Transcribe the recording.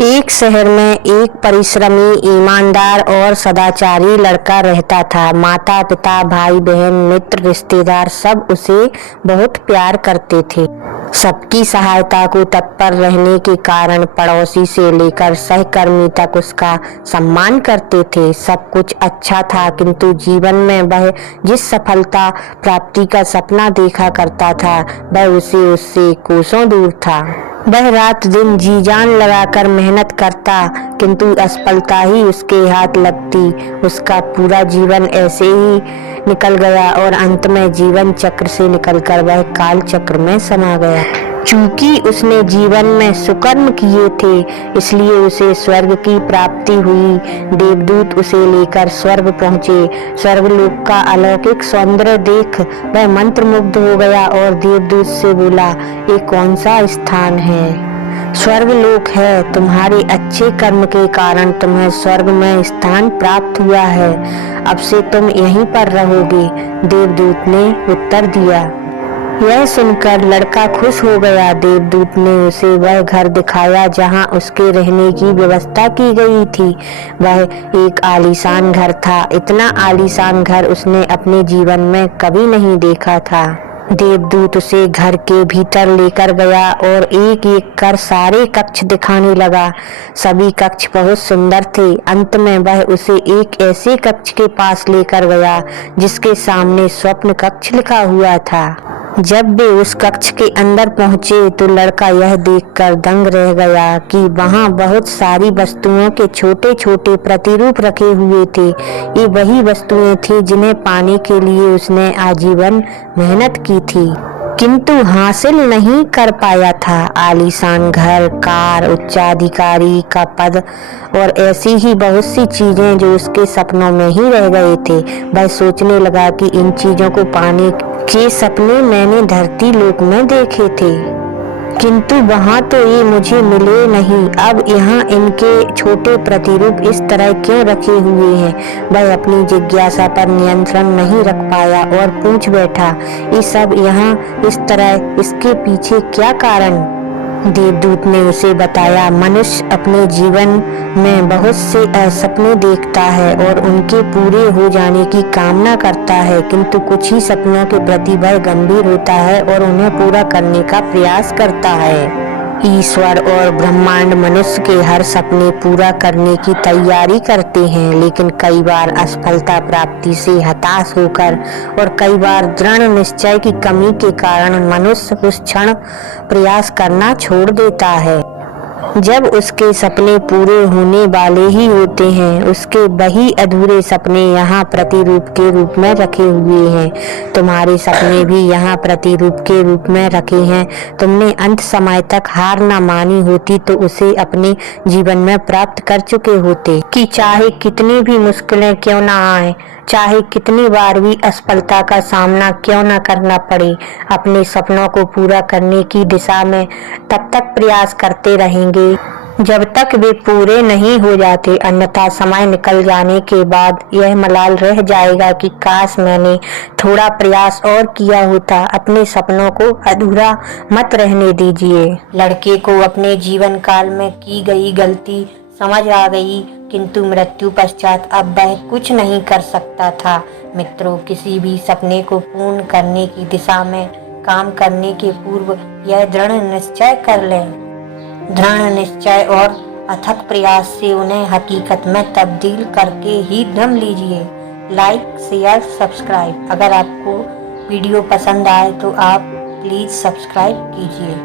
एक शहर में एक परिश्रमी, ईमानदार और सदाचारी लड़का रहता था। माता पिता, भाई बहन, मित्र, रिश्तेदार सब उसे बहुत प्यार करते थे। सबकी सहायता को तत्पर रहने के कारण पड़ोसी से लेकर सहकर्मी तक उसका सम्मान करते थे। सब कुछ अच्छा था, किंतु जीवन में वह जिस सफलता प्राप्ति का सपना देखा करता था, वह उससे कोसों दूर था। वह रात दिन जी जान लगाकर मेहनत करता, किंतु असफलता ही उसके हाथ लगती। उसका पूरा जीवन ऐसे ही निकल गया और अंत में जीवन चक्र से निकलकर वह काल चक्र में समा गया। चूंकि उसने जीवन में सुकर्म किए थे, इसलिए उसे स्वर्ग की प्राप्ति हुई। देवदूत उसे लेकर स्वर्ग पहुँचे। स्वर्गलोक का अलौकिक सौंदर्य देख वह मंत्रमुग्ध हो गया और देवदूत से बोला, ये कौन सा स्थान है? स्वर्गलोक है। तुम्हारे अच्छे कर्म के कारण तुम्हें स्वर्ग में स्थान प्राप्त हुआ है। अब से तुम यहीं पर रहोगे, देवदूत ने उत्तर दिया। यह सुनकर लड़का खुश हो गया। देवदूत ने उसे वह घर दिखाया जहां उसके रहने की व्यवस्था की गई थी। वह एक आलीशान घर था। इतना आलीशान घर उसने अपने जीवन में कभी नहीं देखा था। देवदूत उसे घर के भीतर लेकर गया और एक एक कर सारे कक्ष दिखाने लगा। सभी कक्ष बहुत सुंदर थे। अंत में वह उसे एक ऐसे कक्ष के पास लेकर गया जिसके सामने स्वप्न कक्ष लिखा हुआ था। जब वे उस कक्ष के अंदर पहुंचे तो लड़का यह देखकर दंग रह गया कि वहां बहुत सारी वस्तुओं के छोटे छोटे प्रतिरूप रखे हुए थे। ये वही वस्तुएं थी जिन्हें पाने के लिए उसने आजीवन मेहनत की थी, किंतु हासिल नहीं कर पाया था। आलीशान घर, कार, उच्चाधिकारी का पद और ऐसी ही बहुत सी चीजें जो उसके सपनों में ही रह गए थे। वह सोचने लगा कि इन चीजों को पाने के सपने मैंने धरती लोक में देखे थे, किंतु वहाँ तो ये मुझे मिले नहीं। अब यहाँ इनके छोटे प्रतिरूप इस तरह क्यों रखे हुए हैं? वह अपनी जिज्ञासा पर नियंत्रण नहीं रख पाया और पूछ बैठा, ये सब यहाँ इस तरह, इसके पीछे क्या कारण? देवदूत ने उसे बताया, मनुष्य अपने जीवन में बहुत से सपने देखता है और उनके पूरे हो जाने की कामना करता है, किंतु कुछ ही सपनों के प्रति वह गंभीर होता है और उन्हें पूरा करने का प्रयास करता है। ईश्वर और ब्रह्मांड मनुष्य के हर सपने पूरा करने की तैयारी करते हैं, लेकिन कई बार असफलता प्राप्ति से हताश होकर और कई बार दृढ़ निश्चय की कमी के कारण मनुष्य उस क्षण प्रयास करना छोड़ देता है जब उसके सपने पूरे होने वाले ही होते हैं। उसके वही अधूरे सपने यहाँ प्रतिरूप के रूप में रखे हुए हैं। तुम्हारे सपने भी यहाँ प्रतिरूप के रूप में रखे हैं। तुमने अंत समय तक हार न मानी होती तो उसे अपने जीवन में प्राप्त कर चुके होते कि चाहे कितनी भी मुश्किलें क्यों न आए, चाहे कितनी बार भी असफलता का सामना क्यों न करना पड़े, अपने सपनों को पूरा करने की दिशा में तब तक प्रयास करते रहेंगे जब तक वे पूरे नहीं हो जाते। अन्यथा समय निकल जाने के बाद यह मलाल रह जाएगा कि काश मैंने थोड़ा प्रयास और किया होता। अपने सपनों को अधूरा मत रहने दीजिए। लड़के को अपने जीवन काल में की गई गलती समझ आ गई, किंतु मृत्यु पश्चात अब वह कुछ नहीं कर सकता था। मित्रों, किसी भी सपने को पूर्ण करने की दिशा में काम करने के पूर्व यह दृढ़ निश्चय कर लें। दृढ़ निश्चय और अथक प्रयास से उन्हें हकीकत में तब्दील करके ही दम लीजिए। Like, share, subscribe. अगर आपको वीडियो पसंद आए तो आप प्लीज सब्सक्राइब कीजिए।